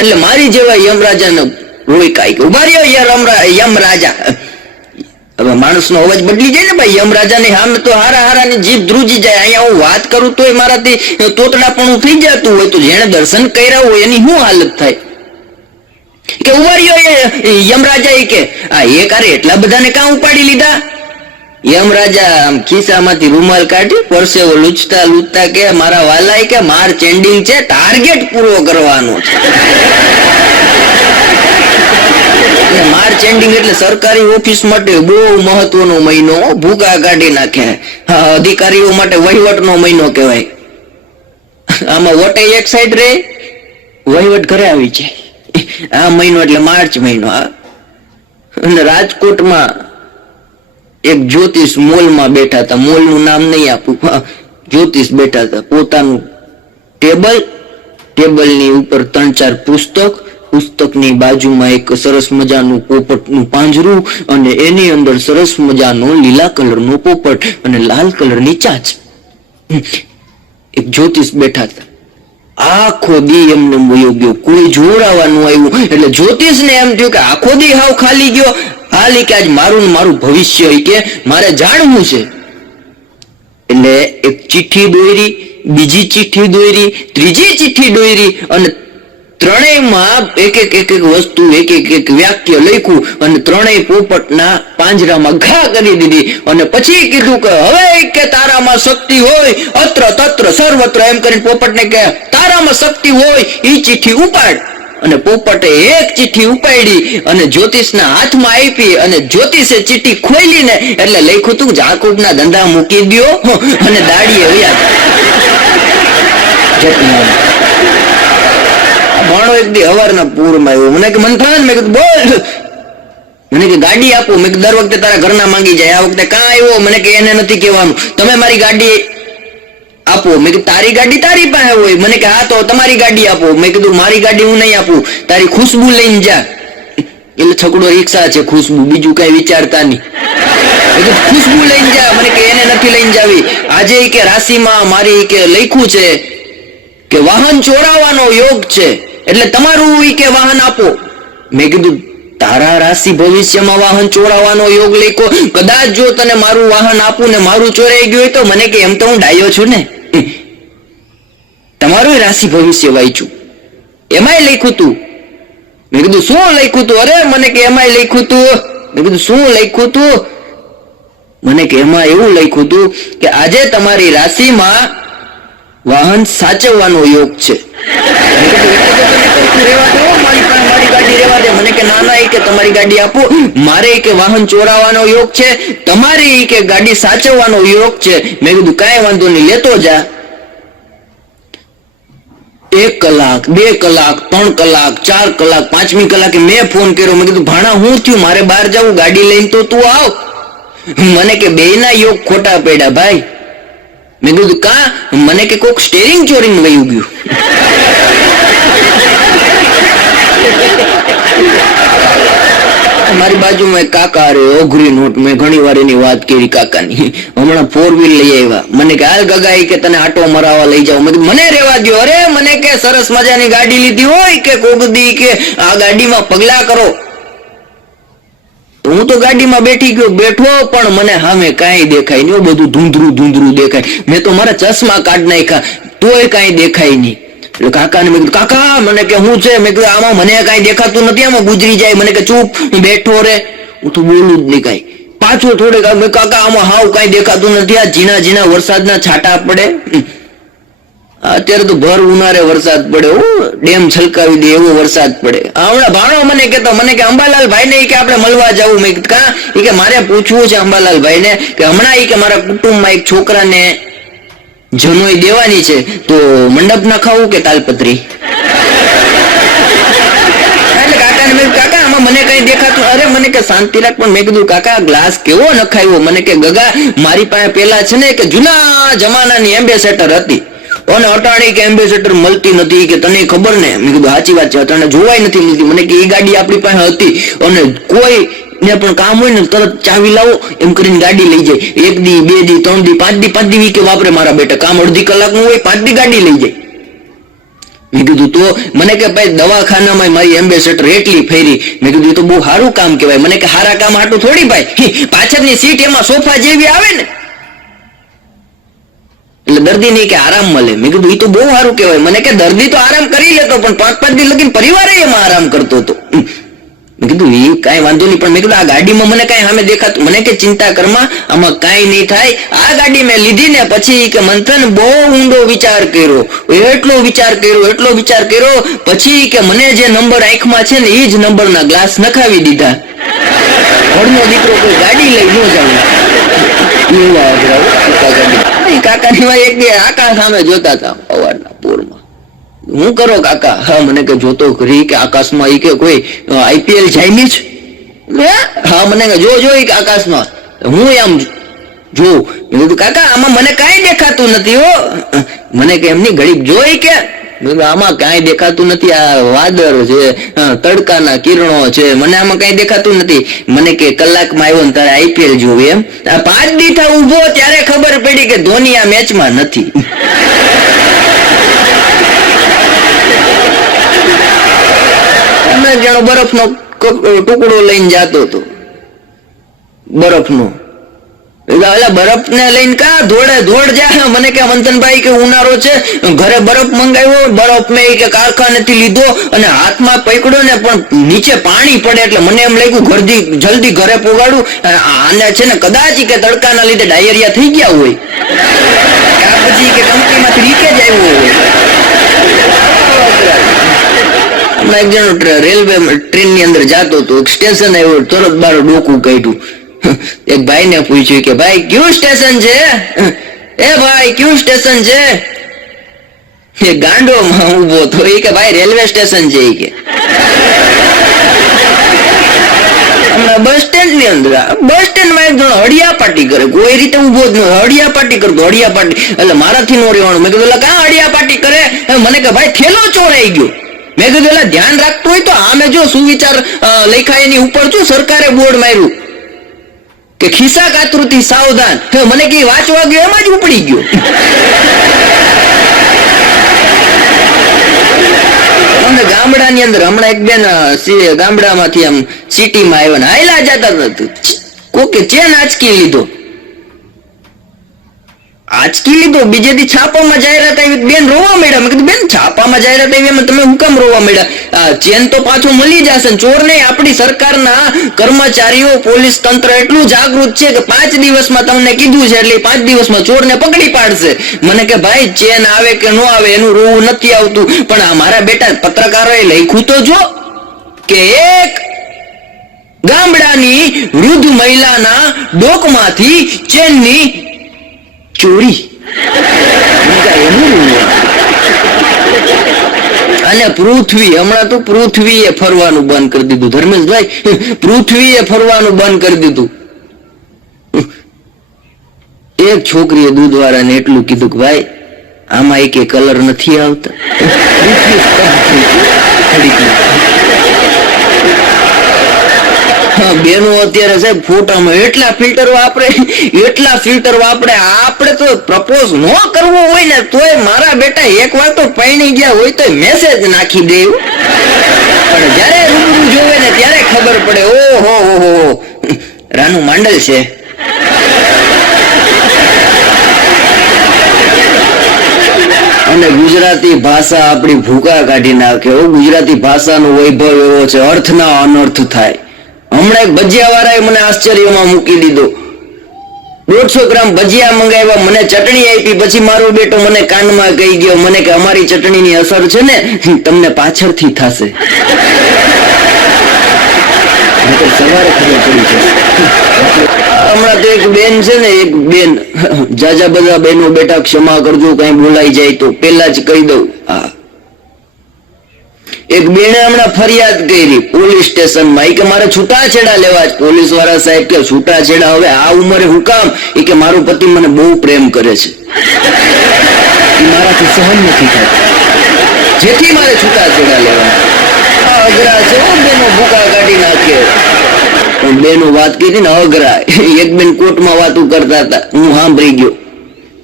એટલે મારી જેવા યમરાજાને રોય કાંઈ ઉભા રહ્યો યમરાજા. હવે માણસનો અવાજ બદલી જાય ને ભાઈ. યમરાજાની સામે તો હારા હારાની જીભ ધ્રુજી જાય. અહીંયા હું વાત કરું તોય મારાથી તોતડાપણું થઈ જતું હોય તો જેને દર્શન કર્યા હોય એની શું હાલત થાય કે ઉભા રહ્યો યમરાજા કે આ એક અરે એટલા બધાને કાં ઉપાડી લીધા? યમરાજા આમ ખિસ્સામાંથી રૂમાલ કાઢી પરસેવો લૂછતા લૂછતા કે મારા વાલા કે માર ચેન્ડિંગ છે, ટાર્ગેટ પૂરો કરવાનો છે. માર ચેન્ડિંગ એટલે સરકારી ઓફિસ માટે બહુ મહત્વનો મહિનો, ભૂગા કાઢી નાખે. અધિકારીઓ માટે વહીવટનો મહિનો કહેવાય. આમાં વટે એક સાઈડ રે, વહીવટ ઘરે આવી જાય. આ મહિનો એટલે માર્ચ મહિનો. અને રાજકોટમાં એક જ્યોતિષ મોલમાં બેઠા હતા. મોલનું નામ નહીં આપું. જ્યોતિષ બેઠા હતા. પોતાનું ટેબલની ઉપર 3-4 પુસ્તકની બાજુમાં એક સરસ મજાનું પોપટનું પાંજરું અને એની અંદર સરસ મજાનો લીલા કલરનો પોપટ અને લાલ કલરની ચાંચ. એક જ્યોતિષ બેઠા હતા. આખો દી એમને વયો ગયો, કોઈ જોડાવાનું આવ્યું એટલે જ્યોતિષને એમ થયું કે આખો દી હાવ ખાલી ગયો. હાલી કે આજ મારું ભવિષ્ય કે મારે જાણવું છે. એટલે એક ચિઠ્ઠી દોરી, બીજી ચિઠ્ઠી દોરી, ત્રીજી ચિઠ્ઠી દોરી અને ત્રણેયમાં એક વસ્તુ એક વાક્ય લખ્યું અને ત્રણેય પોપટના પાંજરામાં ઘા કરી દીધી. અને પછી કીધું કે હવે કે તારામાં શક્તિ હોય અત્ર તત્ર સર્વત્ર એમ કરીને પોપટને કે તારામાં શક્તિ હોય ઈ ચિઠ્ઠી ઉપાડ. અને પોપટે એક ચિઠ્ઠી ઉપાડી અને જ્યોતિષના હાથમાં આપી અને જ્યોતિષે ચિઠ્ઠી ખોલીને એટલે લખ્યું હતું જાકુબના ધંધા મૂકી દ્યો અને દાડીએ વ્યા. માણો એક દી હવારના પૂરમાં આવ્યો. મને કે મંથાન, મેં કીધું બોલ. મને કે ગાડી આપો. મેં દર વખતે તારા ઘરના માંગી જાય, આ વખતે કાં આવ્યો? મને કે એને નથી કહેવાનું, તમે મારી ગાડી આપો. મેં કીધું તારી ગાડી તારી પાસે હોય. મને કે હા તો તમારી ગાડી આપો. મેં કીધું મારી ગાડી હું નહીં આપું, તારી ખુશ્બુ લઈને જા. એટલે છકડો રિક્ષા છે, ખુશ્બુ, બીજું કઈ વિચારતા નહીં. ખુશ્બુ લઈને જા. મને કે એને નથી લઈને જાવી. આજે કે રાશિમાં મારી કે લખ્યું છે કે વાહન ચોરાવાનો યોગ છે એટલે તમારું કે વાહન આપો. મેં કીધું તારા રાશિ ભવિષ્યમાં વાહન ચોરાવાનો યોગ લખ્યો, કદાચ જો તને મારું વાહન આપું ને મારું ચોરાઈ ગયું હોય તો મને કે એમ તો હું ડાયો છું ને, તમારું રાશિ ભવિષ્ય વાંચ્યું, એમાંય લખ્યું તું. મેં કીધું શું લખ્યું તું? અરે મને કે એમાંય લખ્યું તું. મેં કીધું શું લખ્યું તું? મને કે એમાં એવું લખ્યું તું કે આજે તમારી રાશિમાં વાહન સાચવવાનો યોગ છે. મને કે ના કે તમારી ગાડી આપો, મારે કે વાહન ચોરાવાનો યોગ છે, તમારી કે ગાડી સાચવવાનો યોગ છે. મેં કીધું કાંઈ વાંધો નહીં, લેતો જા. 1 કલાક 2 કલાક 3 કલાક 4 કલાક 5મી કલાકે મેં ફોન કર્યો. મેં કીધું ભાણા હું થયું, મારે બહાર જવું, ગાડી લઈને તો તું આવ. મને કે બેયના યોગ ખોટા પડ્યા ભાઈ. મેં કીધું કા? મને કે કોક સ્ટેરિંગ ચોરીને વયું ગયું. મારી બાજુમાં એક કાકા રે, ઓઘરી નોટ. મેં ઘણી વાર એની વાત કરી કાકાની. હમણાં 4 વ્હીલ લઈ આવ્યા. મને કે હાલ ગગાઈ કે તને આટો મરાવા લઈ જાવ. મને રેવા દો. અરે મને કે સરસ મજાની ગાડી લીધી હોય કે કોગદી કે આ ગાડીમાં પગલા કરો. હું તો ગાડીમાં બેઠો પણ મને સામે કાંઈ દેખાય નહીં, બધું ધૂંધરું દેખાય. મેં તો મારા ચશ્મા કાઢ નાખ્યા તોય કાંઈ દેખાય નહીં. એટલે કાકાને મેં કીધું કાકા મને કે હું છે? મેં કીધું આમાં મને કાંઈ દેખાતું નથી, આમાં ગુજરી જાય. મને કે ચૂપ બેઠો રે, હું તો બોલું જ નહીં કાંઈ. પાછો થોડે કાકા આમાં હાવ કાંઈ દેખાતું નથી, આ ઝીણા અંબરસાદના છાંટા પડે. અત્યારે તો ભર ઉનાળે વરસાદ પડે, ડેમ છલકાવી દે એવો વરસાદ પડે. હમણાં ભાણો મને કેતો, મને કે અંબાલાલ ભાઈ ને કે આપણે મળવા જવું. મેં કા કે મારે પૂછવું છે અંબાલાલ ભાઈ ને કે હમણાં કે મારા કુટુંબમાં એક છોકરાને જનોઈ દેવાની છે તો મંડપ ના ખાવું કે તાલપત્રી? એટલે કાકાને મેં કાકા આમાં મને કઈ દેખાતું? અરે મને કે શાંતિ રાખ. પણ મેં કીધું કાકા ગ્લાસ કેવો નખાયો? મને કે ગગા મારી પાસે પેલા છે ને કે જૂના જમાનાની એમ્બેસેડર હતી અને અટાણી કે એમ્બેસેડર મળતી નથી કે તને ખબર ને? મેં કીધું સાચી વાત છે, અટાણે જોવાય નથી મળતી. મને કે એ ગાડી આપણી પાસે હતી અને કોઈ ને પણ કામ હોય ને તરત ચાવી લાવો એમ કરીને ગાડી લઈ જાય. 1 દી 2 દી 3 દી 5 દી કે વાપરે મારા બેટા. કામ અડધી કલાકનું હોય 5 દી ગાડી લઈ જાય. મેં કીધું તો મને કે ભાઈ દવાખાનામાં મારી એમ્બેસેડર એટલી ફેરી. મેં કીધું તો બહુ સારું કામ કહેવાય. મને કે સારા કામ હાટું થોડી ભાઈ, પાછળની સીટ એમાં સોફા જેવી આવે ને એટલે દર્દી નહીં કે આરામ મળે. મેં કીધું એ તો બહુ સારું કહેવાય. મને કે દર્દી તો આરામ કરી લેતો પણ 5-5 દી લગીને પરિવાર એમાં આરામ કરતો હતો. મેં કીધું એ કાંઈ વાંધો નહીં, પણ મેં કીધું આ ગાડીમાં મને કાંઈ સામે દેખાતું. મને કે ચિંતા કરમાં, આમાં કાંઈ નહીં થાય. આ ગાડી મેં લીધી ને પછી કે મંથન બહુ ઊંડો વિચાર કર્યો, એટલો વિચાર કર્યો પછી કે મને જે નંબર આંખમાં છે ને એ જ નંબરના ગ્લાસ નખાવી દીધા. ઘરનો દીકરો કોઈ ગાડી લઈ ન જાવે. કાકાની માં એક આકાશ સામે જોતા હતા સવારના પૂરમાં. હું કરો કાકા? હા મને કે જોતો ખરી કે આકાશમાં ઈ કે કોઈ IPL જામી છે? હા મને કે જો કે આકાશમાં. હું આમ જો મેં કીધું કાકા આમાં મને કાંઈ દેખાતું નથી હો. મને કે એમની ઘડીક જોઈ કે આમાં કાંઈ દેખાતું નથી, આ વાદળ છે, તડકાના કિરણો છે, મને આમાં કાંઈ દેખાતું નથી. મને કે કલાકમાં આવ્યો ને તારે IPL જોવે એમ? આ 5 દી થા ઉભો ત્યારે ખબર પડી કે ધોની આ મેચમાં નથી. જાણો બરફનો ટુકડો લઈને જાતો હતો, બરફનો. એટલે બરફ ને લઈને કા ધોડ જા. મને કે મંથનભાઈ કે ઉનાળો છે, ઘરે બરફ મંગાવ્યો, બરફ મેં કે કારખાનેથી લીધો અને હાથમાં પકડ્યો ને પણ નીચે પાણી પડે એટલે મને એમ લાગ્યું જલ્દી ઘરે પોગાડું. આને છે ને કદાચ કે તડકાના લીધે ડાયરિયા થઈ ગયા હોય, ત્યાર પછી કે કંપનીમાંથી લીકેજ આવ્યો હોય. હમણાં એક જણો રેલવે ટ્રેન ની અંદર જાતો હતો, સ્ટેશન આવ્યો, તરત બાર ડોકું કાઢ્યું. એક ભાઈ ને પૂછ્યું કે ભાઈ કયું સ્ટેશન છે? એ ભાઈ કયું સ્ટેશન છે? એ ગાંડો માં ઉભો તો એ કે ભાઈ રેલવે સ્ટેશન છે. એ કે હમણાં બસ સ્ટેન્ડ ની અંદર, બસ સ્ટેન્ડ માં એક જણો હડિયાપાટી કરે, કોઈ રીતે ઉભો જ ન, હડિયાપાટી કરતો, હડિયાપાટી. એટલે મારાથી નો રહેવાનું. મેં કીધું કાં હડિયાપાટી કરે? મને કે ભાઈ થેલો ચોરાઈ ગયો. મેં કીધું એટલે ધ્યાન રાખતું હોય તો આમે જો સુવિચાર લખાય એની ઉપર શું સરકારે બોર્ડ માર્યું કે ખિસ્સા કાતરુથી સાવધાન. મને કે વાંચવા ગયો એમાં જ ઉપડી ગયો. ગામડાની અંદર હમણાં એક બેન ગામડામાંથી આમ સિટીમાં આવ્યા ને હાયલા જતા નથી, કોકે ચેન આંચકી લીધો. બીજે દી છાપામાં જાહેરાત આવી, બેન રોવા મળ્યા. મેં કીધું બેન છાપામાં જાહેરાત આવી એમાં તમે હું કામ રોવા મળ્યા? ચેન તો પાછું મળી જશે. ચોર ને આપણી સરકારના કર્મચારીઓ, પોલીસ તંત્ર એટલું જાગૃત છે કે 5 દિવસમાં તમને કીધું છે એટલે 5 દિવસમાં ચોરને પકડી પાડશે. મને કે ભાઈ ચેન આવે કે ન આવે એનું રોવું નથી આવતું, પણ આ મારા બેટા પત્રકારોએ લખ્યું તો જો કે એક ગામડાની વૃદ્ધ મહિલાના ડોકમાંથી ચેનની ચોરી. અને પૃથ્વી, હમણાં તો પૃથ્વીએ ફરવાનું બંધ કરી દીધું ધર્મેશભાઈ, પૃથ્વીએ ફરવાનું બંધ કરી દીધું. એક છોકરીએ દૂધવાળાને એટલું કીધું કે ભાઈ આમાં એક કલર નથી આવતા. બેનો અત્યારે સાહેબ ફોટામાં એટલા ફિલ્ટર વાપરે. આપણે તો પ્રપોઝ ન કરવો હોય ને તોય મારા બેટા એક વાર તો પૈણી ગયા હોય તો મેસેજ નાખી દે, પણ જયારે રૂબરૂ જોવે ને ત્યારે ખબર પડે ઓહો રાનું માંડલ છે. અને ગુજરાતી ભાષા આપણી ભૂકા કાઢી નાખે. ગુજરાતી ભાષાનો વૈભવ એવો છે, અર્થના અનર્થ થાય. હમણાં એક ભજીયા વાળાએ મને આશ્ચર્યમાં મૂકી દીધો. 150 ગ્રામ ભજીયા મંગાવ્યા, મને ચટણી આપી, પછી મારો બેટો મને કાનમાં કહી ગયો, મને કે અમારી ચટણીની અસર છે ને તમને પાછળથી થશે. સવારે ખબર પડી છે. હમણાં તો એક બેન છે ને, એક બેન, જાજા બધા બહેનો બેટા ક્ષમા કરજો કઈ બોલાઈ જાય તો પેલા જ કહી દઉં. એક બેને હમણાં ફરિયાદ કરી પોલીસ સ્ટેશનમાં કે મારે છૂટાછેડા લેવા જ. પોલીસ વાળા સાહેબ કે છૂટાછેડા હવે આ ઉંમરે હું કામ? એ કે મારો પતિ મને બહુ પ્રેમ કરે છે, મારાથી સહન નથી થતું, જેથી મારે છૂટાછેડા લેવા. અઘરા છે બેનો, ભૂકા કાઢી નાખે. બેનો વાત કરી ને અઘરા. એક બેન કોર્ટમાં વાતું કરતા હતા, હું સાંભળી ગયો.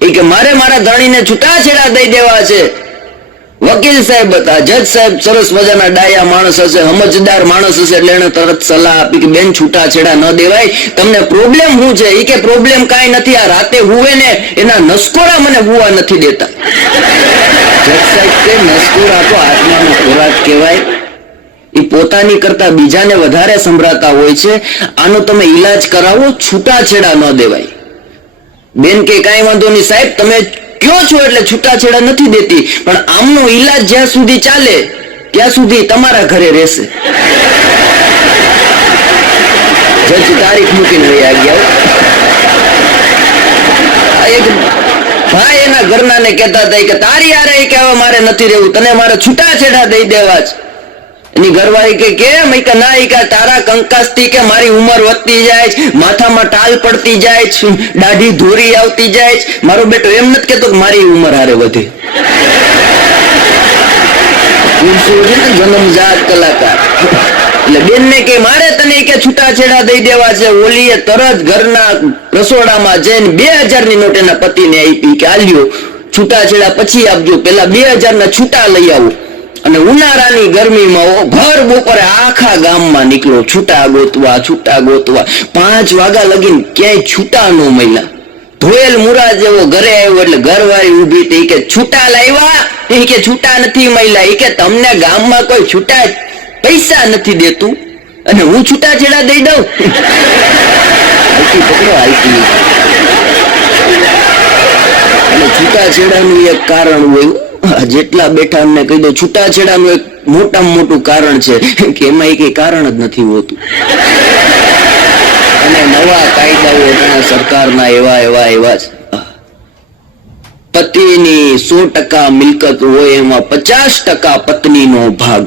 એ કે મારે મારા ધણીને છૂટાછેડા દઈ દેવા છે. વકીલ સાહેબ હતા, જજ સાહેબ સરસ મજાના ડાયા માણસ હશે, સમજદાર માણસ હશે, એટલે એને તરત સલાહ આપી કે બેન છૂટાછેડા ન દેવાય, તમને પ્રોબ્લેમ શું છે? એ કે પ્રોબ્લેમ કાંઈ નથી, આ રાતે હુવે ને એના નસકોરા મને હુવા નથી દેતા. જજ સાહેબ કે નસકોરા તો આત્માનો ખોરાક કહેવાય, એ પોતાની કરતા બીજાને વધારે સંભળાતા હોય છે, આનો તમે ઈલાજ કરાવો, છૂટાછેડા ન દેવાય. બેન કે કાંઈ વાંધો નહીં સાહેબ, તમે કયો છો એટલે છૂટાછેડા નથી દેતી, પણ આમનો ઈલાજ જ્યાં સુધી ચાલે ત્યાં સુધી તમારા ઘરે રહેશે. જજ તારીખ મૂકીને વહી ગયા. એક ભાઈ એના ઘરનાને કહેતા હતા કે તારી યારે કે હવે મારે નથી રહેવું, તને મારે છૂટાછેડા દઈ દેવા છે. એની ઘરવાળી કે કેમ? કે ના, કે તારા કંકાસથી કે મારી ઉંમર વધતી જાય છે, માથામાં ટાલ પડતી જાય છે, દાઢી ધોરી આવતી જાય છે. મારો બેટો એમ નથી કેતો કે મારી ઉંમર હારે વધે. જન્મજાત કલાકાર. એટલે બેન ને કે મારે તને કે છૂટાછેડા દઈ દેવા છે. ઓલીએ તરત ઘરના રસોડામાં જઈને 2000 ની નોટ એના પતિને આપી કે આલ્યો, છૂટાછેડા પછી આપજો, પેલા 2000 ના છૂટા લઈ આવો. અને ઉનાળાની ગરમીમાં ભર બપોરે આખા ગામમાં નીકળો છૂટા ગોતવા. 5 વાગ્યા લગીને ક્યાંય છૂટા ન મળ્યા. ધોયેલ મુરા જેવો ઘરે આવ્યો એટલે ઘરવાળી ઊભી થઈ કે છૂટા લાવ્યા? એ કે છૂટા નથી મળ્યા. એ કે તમને ગામમાં કોઈ છૂટા પૈસા નથી દેતું અને હું છૂટાછેડા દઈ દઉં? પકડો હાલતી. અને છૂટાછેડાનું એક કારણ હોય, જેટલા બેઠા અમને કહી દો, છૂટાછેડાનું એક મોટામાં મોટું કારણ છે કે એમાં કઈ કારણ જ નથી હોતું. અને નવા કાયદાઓ સરકારના એવા છે. પતિની 100% મિલકત હોય એમાં 50% પત્નીનો ભાગ.